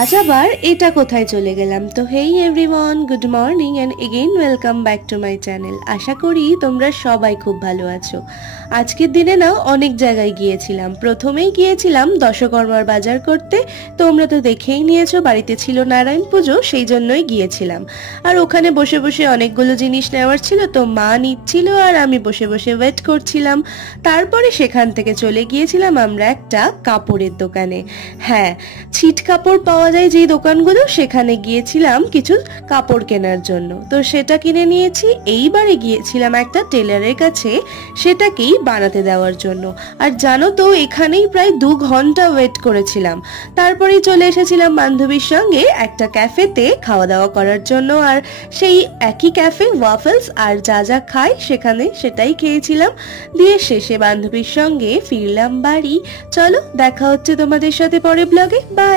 আজ আবার এটা কোথায় চলে গেলাম। তো hey everyone, good morning and again welcome back to my channel. আশা করি তোমরা সবাই খুব ভালো আছো। আজকের দিনে না অনেক জায়গায় গিয়েছিলাম। প্রথমেই গিয়েছিলাম দশকর্মার বাজার করতে। তোমরা তো দেখেই নিয়েছো, বাড়িতে ছিল নারায়ণ পুজো, সেই জন্যই গিয়েছিলাম। আর ওখানে বসে বসে অনেকগুলো জিনিস নেওয়ার ছিল, তো মা নিচ্ছিল আর আমি বসে বসে ওয়েট করছিলাম। তারপরে সেখান থেকে চলে গিয়েছিলাম আমরা একটা কাপড়ের দোকানে। হ্যাঁ, ছিট কাপড় পাওয়া যায় যেই দোকানগুলো, সেখানে গিয়েছিলাম কিছু কাপড় কেনার জন্য। তো সেটা কিনে নিয়েছি। এইবারে গিয়েছিলাম একটা টেলারের কাছে সেটাকেই বানাতে দেওয়ার জন্য। আর জানো তো, এখানেই প্রায় 2 ঘন্টা ওয়েট করেছিলাম। তারপরেই চলে এসেছিলাম বান্ধবীর সঙ্গে একটা ক্যাফেতে খাওয়া দাওয়া করার জন্য। আর সেই একই ক্যাফে ওয়াফেলস আর যা যা খাই সেখানে সেটাই খেয়েছিলাম। দিয়ে শেষে বান্ধবীর সঙ্গে ফিরলাম বাড়ি। চলো, দেখা হচ্ছে তোমাদের সাথে পরে ব্লগে। বাই।